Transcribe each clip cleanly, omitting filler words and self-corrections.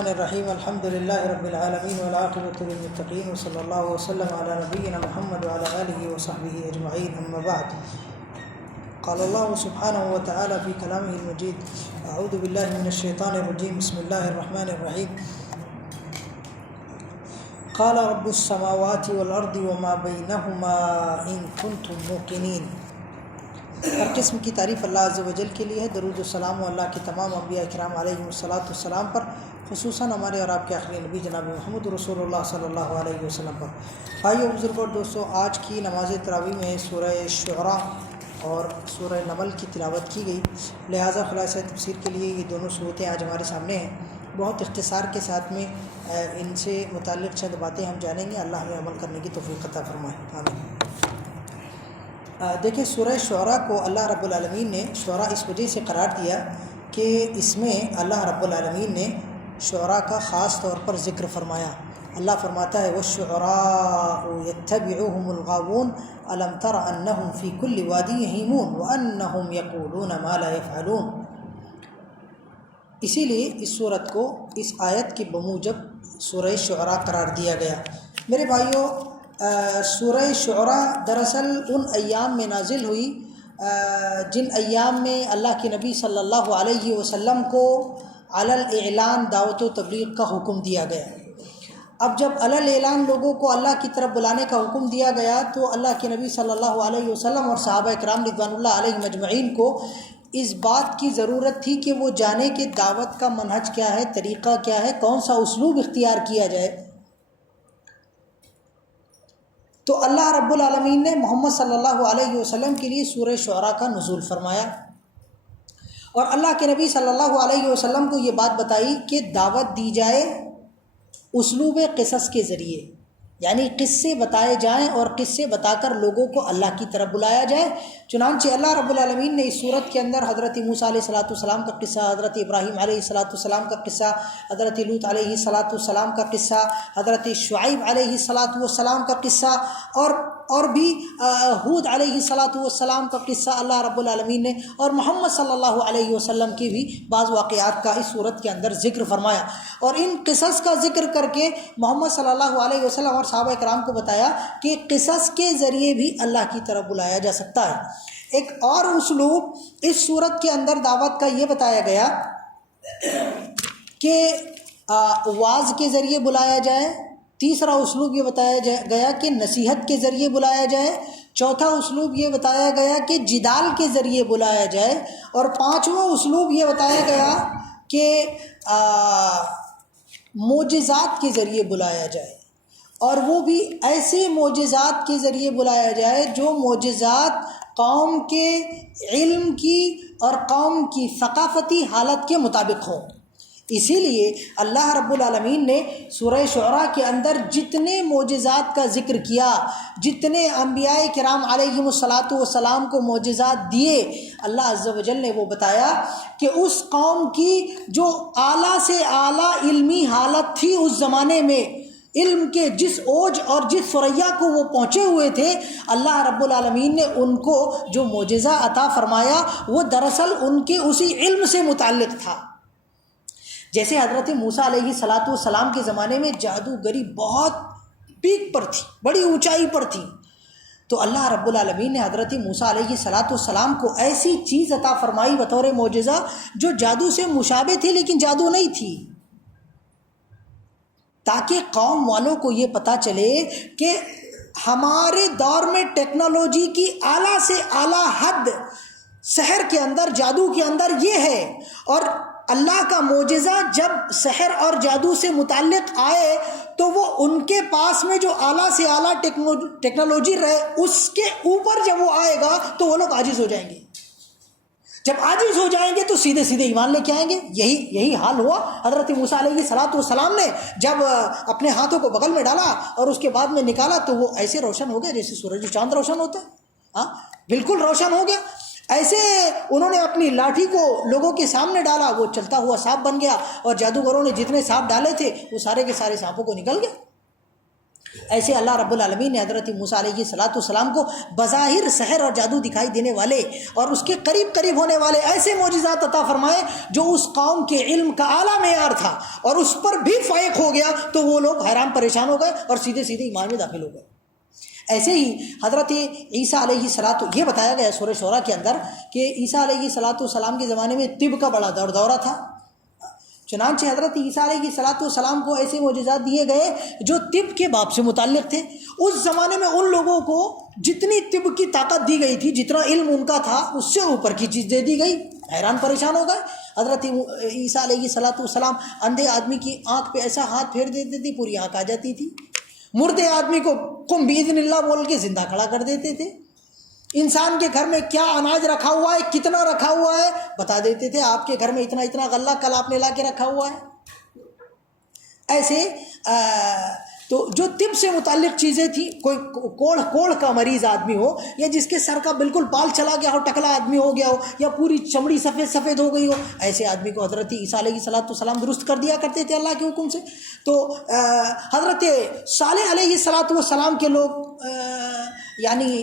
الرحمن الرحیم الحمد للہ رب العالمین والعاقبۃ للمتقین وصلی اللہ وسلم علی نبینا محمد وعلی آلہ وصحبہ اجمعین اما بعد قال اللہ سبحانہ وتعالی فی کلامہ المجید اعوذ باللہ من الشیطان الرجیم بسم اللہ الرحمن الرحیم قال رب السماوات والارض وما بینہما ان کنتم موقنین۔ ہر قسم کی تعریف اللہ عز و جل کے لیے ہے۔ درود و سلام و اللہ کے تمام انبیاء کرام علیہم السلام پر، خصوصاً ہمارے اور آپ کے آخری نبی جناب محمد رسول اللہ صلی اللہ علیہ وسلم پر۔ بھائیو بزرگوں اور دوستو، آج کی نماز تراویح میں سورہ شعراء اور سورہ نمل کی تلاوت کی گئی، لہٰذا خلاصہ تفسیر کے لیے یہ دونوں صورتیں آج ہمارے سامنے ہیں۔ بہت اختصار کے ساتھ میں ان سے متعلق چند باتیں ہم جانیں گے۔ اللہ ہمیں عمل کرنے کی توفیق عطا فرمائے، آمین۔ دیکھیں، سورہ شعراء کو اللہ رب العالمین نے شعراء اس وجہ سے قرار دیا کہ اس میں اللہ رب العالمین نے شعراء کا خاص طور پر ذکر فرمایا۔ اللہ فرماتا ہے وَالشُّعَرَاءُ يَتَّبِعُهُمُ الْغَاوُونَ أَلَمْ تَرَ أَنَّهُمْ فِي كُلِّ وَادٍ يَهِيمُونَ وَأَنَّهُمْ يَقُولُونَ مَا لَا يَفْعَلُونَ۔ اسی لیے اس صورت کو اس آیت کے بموجب سورہ شعراء قرار دیا گیا۔ میرے بھائیوں، سورہ شعراء دراصل ان ایام میں نازل ہوئی جن ایام میں اللہ کے نبی صلی اللہ علیہ وسلم کو علی الاعلان دعوت و تبلیغ کا حکم دیا گیا۔ اب جب علی الاعلان لوگوں کو اللہ کی طرف بلانے کا حکم دیا گیا تو اللہ کے نبی صلی اللہ علیہ وسلم اور صحابہ کرام رضوان اللہ علیہم اجمعین کو اس بات کی ضرورت تھی کہ وہ جانے کہ دعوت کا منہج کیا ہے، طریقہ کیا ہے، کون سا اسلوب اختیار کیا جائے۔ تو اللہ رب العالمین نے محمد صلی اللہ علیہ وسلم کے لیے سورہ شعراء کا نزول فرمایا، اور اللہ کے نبی صلی اللہ علیہ وسلم کو یہ بات بتائی کہ دعوت دی جائے اسلوب قصص کے ذریعے، یعنی قصے بتائے جائیں اور قصے بتا کر لوگوں کو اللہ کی طرف بلایا جائے۔ چنانچہ اللہ رب العالمین نے اس صورت کے اندر حضرت موسیٰ علیہ السلام کا قصہ، حضرت ابراہیم علیہ السلام کا قصہ، حضرت لوط علیہ السلام کا قصہ، حضرت شعیب علیہ السلام کا قصہ اور بھی ہود علیہ السلام کا قصہ اللہ رب العالمین نے، اور محمد صلی اللہ علیہ وسلم کے بھی بعض واقعات کا اس صورت کے اندر ذکر فرمایا، اور ان قصص کا ذکر کر کے محمد صلی اللہ علیہ وسلم اور صحابہ کرام کو بتایا کہ قصص کے ذریعے بھی اللہ کی طرف بلایا جا سکتا ہے۔ ایک اور اسلوب اس صورت کے اندر دعوت کا یہ بتایا گیا کہ وعظ کے ذریعے بلایا جائے۔ تیسرا اسلوب یہ بتایا گیا کہ نصیحت کے ذریعے بلایا جائے۔ چوتھا اسلوب یہ بتایا گیا کہ جدال کے ذریعے بلایا جائے، اور پانچواں اسلوب یہ بتایا گیا کہ معجزات کے ذریعے بلایا جائے، اور وہ بھی ایسے معجزات کے ذریعے بلایا جائے جو معجزات قوم کے علم کی اور قوم کی ثقافتی حالت کے مطابق ہوں۔ اسی لیے اللہ رب العالمین نے سورہ شعراء کے اندر جتنے معجزات کا ذکر کیا، جتنے انبیاء کرام علیہم السلام کو معجزات دیے، اللہ عز و جل نے وہ بتایا کہ اس قوم کی جو اعلیٰ سے اعلیٰ علمی حالت تھی اس زمانے میں، علم کے جس اوج اور جس ثریا کو وہ پہنچے ہوئے تھے، اللہ رب العالمین نے ان کو جو معجزہ عطا فرمایا وہ دراصل ان کے اسی علم سے متعلق تھا۔ جیسے حضرت موسیٰ علیہ السلام کے زمانے میں جادوگری بہت پیک پر تھی، بڑی اونچائی پر تھی، تو اللہ رب العالمین نے حضرت موسیٰ علیہ السلام کو ایسی چیز عطا فرمائی بطور معجزہ جو جادو سے مشابہ تھی لیکن جادو نہیں تھی، تاکہ قوم والوں کو یہ پتہ چلے کہ ہمارے دور میں ٹیکنالوجی کی اعلیٰ سے اعلیٰ حد سحر کے اندر، جادو کے اندر یہ ہے، اور اللہ کا معجزہ جب سحر اور جادو سے متعلق آئے تو وہ ان کے پاس میں جو اعلیٰ سے اعلیٰ ٹیکنالوجی رہے اس کے اوپر جب وہ آئے گا تو وہ لوگ عاجز ہو جائیں گے۔ جب عاجز ہو جائیں گے تو سیدھے سیدھے ایمان لے کے آئیں گے۔ یہی حال ہوا حضرت موسیٰ علیہ السلام نے جب اپنے ہاتھوں کو بغل میں ڈالا اور اس کے بعد میں نکالا تو وہ ایسے روشن ہو گیا جیسے سورج و چاند روشن ہوتا ہے، بالکل روشن ہو گیا۔ ایسے انہوں نے اپنی لاٹھی کو لوگوں کے سامنے ڈالا، وہ چلتا ہوا سانپ بن گیا، اور جادوگروں نے جتنے سانپ ڈالے تھے وہ سارے کے سارے سانپوں کو نکل گئے۔ ایسے اللہ رب العالمین نے حضرت موسیٰ علیہ السلام کو بظاہر سحر اور جادو دکھائی دینے والے اور اس کے قریب قریب ہونے والے ایسے معجزات عطا فرمائے جو اس قوم کے علم کا اعلیٰ معیار تھا، اور اس پر بھی فائق ہو گیا تو وہ لوگ حیران پریشان ہو گئے اور سیدھے سیدھے ایمان میں داخل ہو گئے۔ ایسے ہی حضرت عیسیٰ علیہ السلام، یہ بتایا گیا سورہ شعراء کے اندر کہ عیسیٰ علیہ السلام کے زمانے میں طب کا بڑا دورہ تھا، چنانچہ حضرت عیسیٰ علیہ السلام کو ایسے معجزات دیے گئے جو طب کے باب سے متعلق تھے۔ اس زمانے میں ان لوگوں کو جتنی طب کی طاقت دی گئی تھی، جتنا علم ان کا تھا، اس سے اوپر کی چیز دے دی گئی، حیران پریشان ہو گئے۔ حضرت عیسیٰ علیہ السلام اندھے آدمی کی آنکھ پہ ایسا ہاتھ پھیر دیتے تھے، پوری آنکھ آ جاتی تھی۔ مردے آدمی کو قم باذن اللہ بول کے زندہ کھڑا کر دیتے تھے۔ انسان کے گھر میں کیا اناج رکھا ہوا ہے، کتنا رکھا ہوا ہے، بتا دیتے تھے، آپ کے گھر میں اتنا اتنا غلہ کل آپ نے لا کے رکھا ہوا ہے۔ ایسے تو جو طب سے متعلق چیزیں تھیں، کوئی کوڑھ کا مریض آدمی ہو، یا جس کے سر کا بالکل بال چلا گیا ہو، ٹکلا آدمی ہو گیا ہو، یا پوری چمڑی سفید سفید ہو گئی ہو، ایسے آدمی کو حضرت عیسیٰ علیہ السلام درست کر دیا کرتے تھے اللہ کے حکم سے۔ تو حضرت صالح علیہ السلام کے لوگ یعنی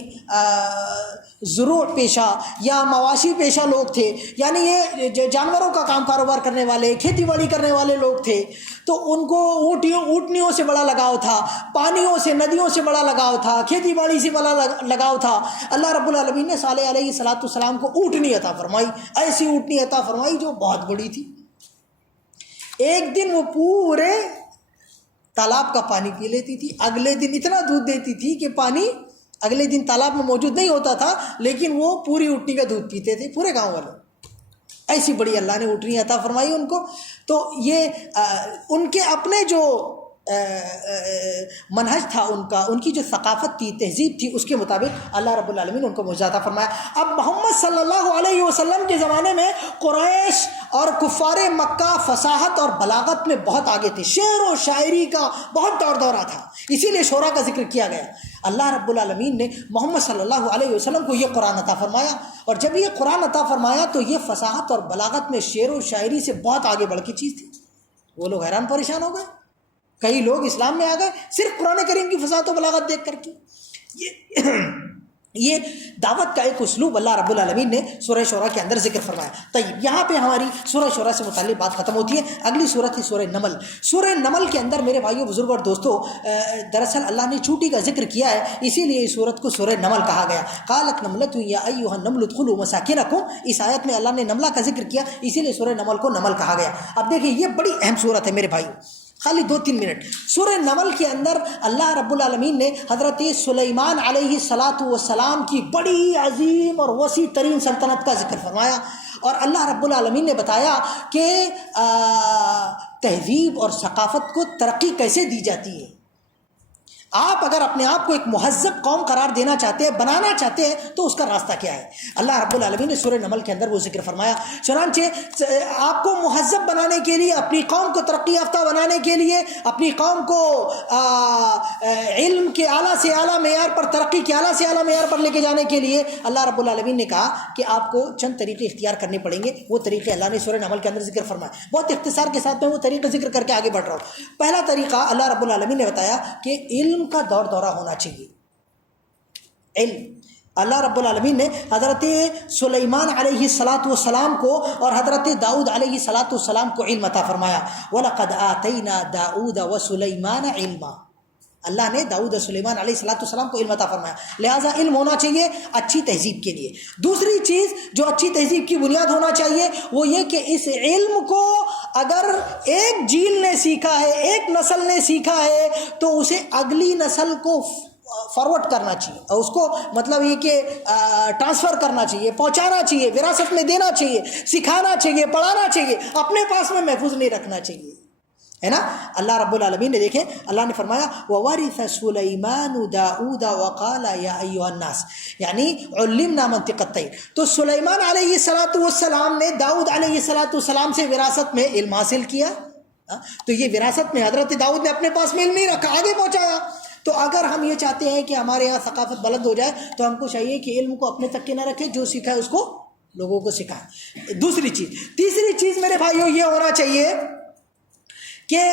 زروع پیشہ یا مواشی پیشہ لوگ تھے، یعنی یہ جانوروں کا کام کاروبار کرنے والے، کھیتی باڑی کرنے والے لوگ تھے، تو ان کو اونٹنیوں سے بڑا لگاؤ تھا، پانیوں سے، ندیوں سے بڑا لگاؤ تھا، کھیتی باڑی سے بڑا لگاؤ تھا۔ اللہ رب العالمین نے صالح علیہ السلام کو اونٹنی عطا فرمائی، ایسی اونٹنی عطا فرمائی جو بہت بڑی تھی۔ ایک دن وہ پورے تالاب کا پانی پی لیتی تھی، اگلے دن اتنا دودھ دیتی تھی کہ پانی اگلے دن تالاب میں موجود نہیں ہوتا تھا، لیکن وہ پوری اونٹنی کا دودھ پیتے تھے پورے گاؤں والے۔ ایسی بڑی اللہ نے اونٹنی عطا فرمائی ان کو۔ تو یہ ان کے اپنے جو منہج تھا ان کی جو ثقافت تھی، تہذیب تھی، اس کے مطابق اللہ رب العالمین ان کو معجزہ عطا فرمایا۔ اب محمد صلی اللہ علیہ وسلم کے زمانے میں قریش اور کفار مکہ فصاحت اور بلاغت میں بہت آگے تھے، شعر و شاعری کا بہت دورہ تھا، اسی لیے شعراء کا ذکر کیا گیا۔ اللہ رب العالمین نے محمد صلی اللہ علیہ وسلم کو یہ قرآن عطا فرمایا، اور جب یہ قرآن عطا فرمایا تو یہ فصاحت اور بلاغت میں شعر و شاعری سے بہت آگے بڑھ کی چیز تھی۔ وہ لوگ حیران پریشان ہو گئے، کئی لوگ اسلام میں آ گئے صرف قرآن کریم کی فصاحت و بلاغت دیکھ کر کے۔ یہ دعوت کا ایک اسلوب اللہ رب العالمین نے سورہ شعراء کے اندر ذکر فرمایا۔ طیب، یہاں پہ ہماری سورہ شعراء سے متعلق بات ختم ہوتی ہے۔ اگلی سورت ہے سورہ نمل۔ سورہ نمل کے اندر میرے بھائیوں، بزرگوں اور دوستوں، دراصل اللہ نے چونٹی کا ذکر کیا ہے، اسی لیے اس سورت کو سورہ نمل کہا گیا۔ قالت نملۃ یا ایھا النمل ادخلوا مساکنکم، اس آیت میں اللہ نے نملہ کا ذکر کیا، اسی لیے سورہ نمل کو نمل کہا گیا۔ اب دیکھیں، یہ بڑی اہم سورت ہے میرے بھائیوں، خالی 2-3 منٹ۔ سورہ نمل کے اندر اللہ رب العالمین نے حضرت سلیمان علیہ السلام کی بڑی عظیم اور وسیع ترین سلطنت کا ذکر فرمایا، اور اللہ رب العالمین نے بتایا کہ تہذیب اور ثقافت کو ترقی کیسے دی جاتی ہے۔ آپ اگر اپنے آپ کو ایک مہذب قوم قرار دینا چاہتے ہیں، بنانا چاہتے ہیں، تو اس کا راستہ کیا ہے؟ اللہ رب العالمین نے سورہ نمل کے اندر وہ ذکر فرمایا۔ چنانچہ آپ کو مہذب بنانے کے لیے، اپنی قوم کو ترقی یافتہ بنانے کے لیے، اپنی قوم کو علم کے اعلیٰ سے اعلیٰ معیار پر، ترقی کے اعلیٰ سے اعلیٰ معیار پر لے کے جانے کے لیے اللہ رب العالمین نے کہا کہ آپ کو چند طریقے اختیار کرنے پڑیں گے۔ وہ طریقے اللہ نے سورہ نمل کے اندر ذکر فرمایا۔ بہت اختصار کے ساتھ میں وہ طریقے ذکر کر کے آگے بڑھ رہا ہوں۔ پہلا طریقہ اللہ رب العالمین نے بتایا کہ علم کا دورہ ہونا چاہیے۔ علم، اللہ رب العالمین نے حضرت سلیمان علیہ السلام کو اور حضرت داؤد علیہ السلام کو علم عطا فرمایا۔ وَلَقَدْ آتَيْنَا دَاؤُودَ وَسُلَيْمَانَ عِلْمًا، اللہ نے داؤد اور سلیمان علیہ السلام کو علم عطا فرمایا۔ لہٰذا علم ہونا چاہیے اچھی تہذیب کے لیے۔ دوسری چیز جو اچھی تہذیب کی بنیاد ہونا چاہیے وہ یہ کہ اس علم کو اگر ایک جیل نے سیکھا ہے، ایک نسل نے سیکھا ہے، تو اسے اگلی نسل کو فارورڈ کرنا چاہیے، اور اس کو مطلب یہ کہ ٹرانسفر کرنا چاہیے، پہنچانا چاہیے، وراثت میں دینا چاہیے، سکھانا چاہیے، پڑھانا چاہیے، اپنے پاس میں محفوظ نہیں رکھنا چاہیے، ہے نا۔ اللہ رب العالمین نے دیکھیں، اللہ نے فرمایا وَوَرِثَ سُلَيْمَانُ دَاؤُودَ وَقَالَ يَا أَيُّهَا النَّاسِ، یعنی عُلِّمْنَا مَنطِقَ الطَّيْرِ۔ تو سلیمان علیہ السلام نے داؤد علیہ السلام سے وراثت میں علم حاصل کیا، تو یہ وراثت میں حضرت داؤد نے اپنے پاس میں علم نہیں رکھا، آگے پہنچایا۔ تو اگر ہم یہ چاہتے ہیں کہ ہمارے یہاں ثقافت بلند ہو جائے تو ہم کو چاہیے کہ علم کو اپنے تک کے نہ رکھے، جو سیکھا ہے اس کو لوگوں کو سکھائیں۔ دوسری چیز، تیسری چیز میرے بھائیوں یہ ہونا چاہیے کہ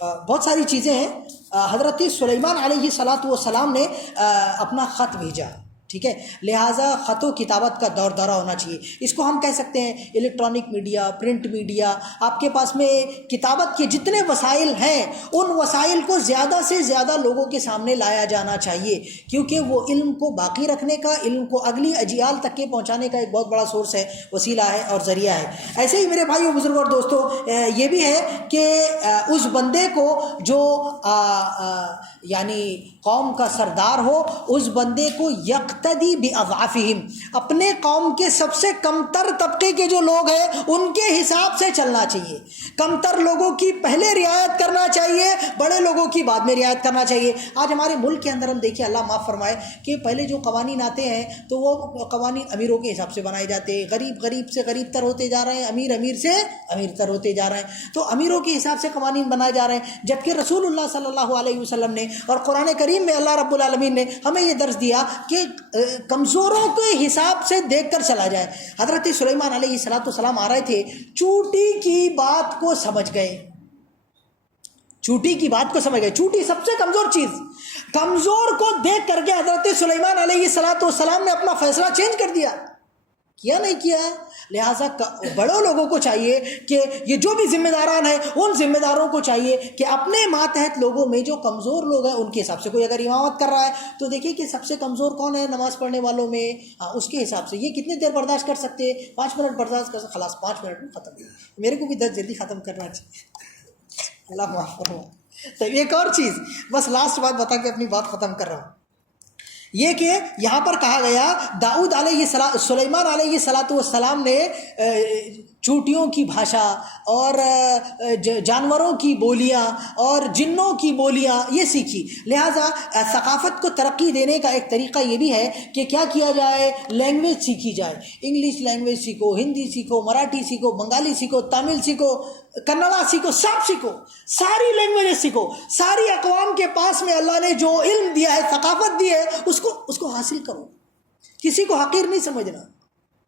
بہت ساری چیزیں ہیں. حضرت سلیمان علیہ الصلاۃ والسلام نے اپنا خط بھیجا، ٹھیک ہے، لہٰذا خط و کتابت کا دور دورہ ہونا چاہیے. اس کو ہم کہہ سکتے ہیں الیکٹرانک میڈیا، پرنٹ میڈیا. آپ کے پاس میں کتابت کے جتنے وسائل ہیں ان وسائل کو زیادہ سے زیادہ لوگوں کے سامنے لایا جانا چاہیے، کیونکہ وہ علم کو باقی رکھنے کا، علم کو اگلی اجیال تک کے پہنچانے کا ایک بہت بڑا سورس ہے، وسیلہ ہے اور ذریعہ ہے. ایسے ہی میرے بھائیو، بزرگوں اور دوستو، یہ بھی ہے کہ اس بندے کو جو یعنی قوم کا سردار ہو، اس بندے کو یقتدی باضعافہم، اپنے قوم کے سب سے کمتر طبقے کے جو لوگ ہیں ان کے حساب سے چلنا چاہیے. کمتر لوگوں کی پہلے رعایت کرنا چاہیے، بڑے لوگوں کی بعد میں رعایت کرنا چاہیے. آج ہمارے ملک کے اندر ہم دیکھیے، اللہ معاف فرمائے، کہ پہلے جو قوانین آتے ہیں تو وہ قوانین امیروں کے حساب سے بنائے جاتے ہیں، غریب غریب سے غریب تر ہوتے جا رہے ہیں، امیر امیر سے امیر تر ہوتے جا رہے ہیں. تو امیروں کے حساب سے قوانین بنائے جا رہے ہیں، جبکہ رسول اللہ صلی اللہ علیہ وسلم نے اور قرآن کریم میں اللہ رب العالمین نے ہمیں یہ درس دیا کہ کمزوروں کے حساب سے دیکھ کر چلا جائے. حضرت سلیمان علیہ السلام آ رہے تھے، چوٹی کی بات کو سمجھ گئے، چوٹی کی بات کو سمجھ گئے. چوٹی سب سے کمزور چیز، کمزور کو دیکھ کر کے حضرت سلیمان علیہ السلام نے اپنا فیصلہ چینج کر دیا. کیا نہیں کیا؟ لہٰذا بڑوں لوگوں کو چاہیے کہ یہ جو بھی ذمہ داران ہیں ان ذمہ داروں کو چاہیے کہ اپنے ماتحت لوگوں میں جو کمزور لوگ ہیں ان کے حساب سے، کوئی اگر امامت کر رہا ہے تو دیکھیے کہ سب سے کمزور کون ہے نماز پڑھنے والوں میں، اس کے حساب سے یہ کتنی دیر برداشت کر سکتے، 5 منٹ برداشت کر سکتے، خلاص 5 منٹ میں ختم. میرے کو بھی 10 جلدی ختم کرنا چاہیے. اللہ معاف فرمائے. تو ایک اور چیز، بس لاسٹ بات بتا کے اپنی بات ختم کر رہا ہوں، یہ کہ یہاں پر کہا گیا داؤد علیہ سلیمان علیہ السلام نے چوٹیوں کی بھاشا اور جانوروں کی بولیاں اور جنوں کی بولیاں یہ سیکھی. لہٰذا ثقافت کو ترقی دینے کا ایک طریقہ یہ بھی ہے کہ کیا کیا جائے، لینگویج سیکھی جائے. انگلش لینگویج سیکھو، ہندی سیکھو، مراٹھی سیکھو، بنگالی سیکھو، تامل سیکھو، کنڑا سیکھو، سب سیکھو، ساری لینگویجز سیکھو. ساری اقوام کے پاس میں اللہ نے جو علم دیا ہے، ثقافت دی ہے، اس کو حاصل کرو. کسی کو حقیر نہیں سمجھنا،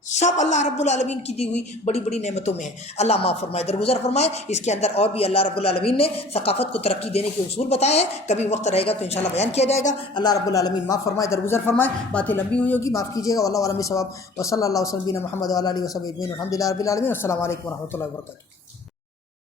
سب اللہ رب العالمین کی دی ہوئی بڑی بڑی نعمتوں میں ہے. اللہ معاف فرمائے، درگزر فرمائے. اس کے اندر اور بھی اللہ رب العالمین نے ثقافت کو ترقی دینے کے اصول بتائے ہیں، کبھی وقت رہے گا تو انشاءاللہ بیان کیا جائے گا. اللہ رب العالمین معاف فرمائے، درگزر فرمائے. باتیں لمبی ہوئی ہوگی، معاف کیجیے گا. واللہ عالم ثواب. وصلی اللہ وسلم محمد وعلی آلہ وصحبہ اجمعین. الحمدللہ رب العالمین. السلام علیکم ورحمۃ اللہ وبرکاتہ.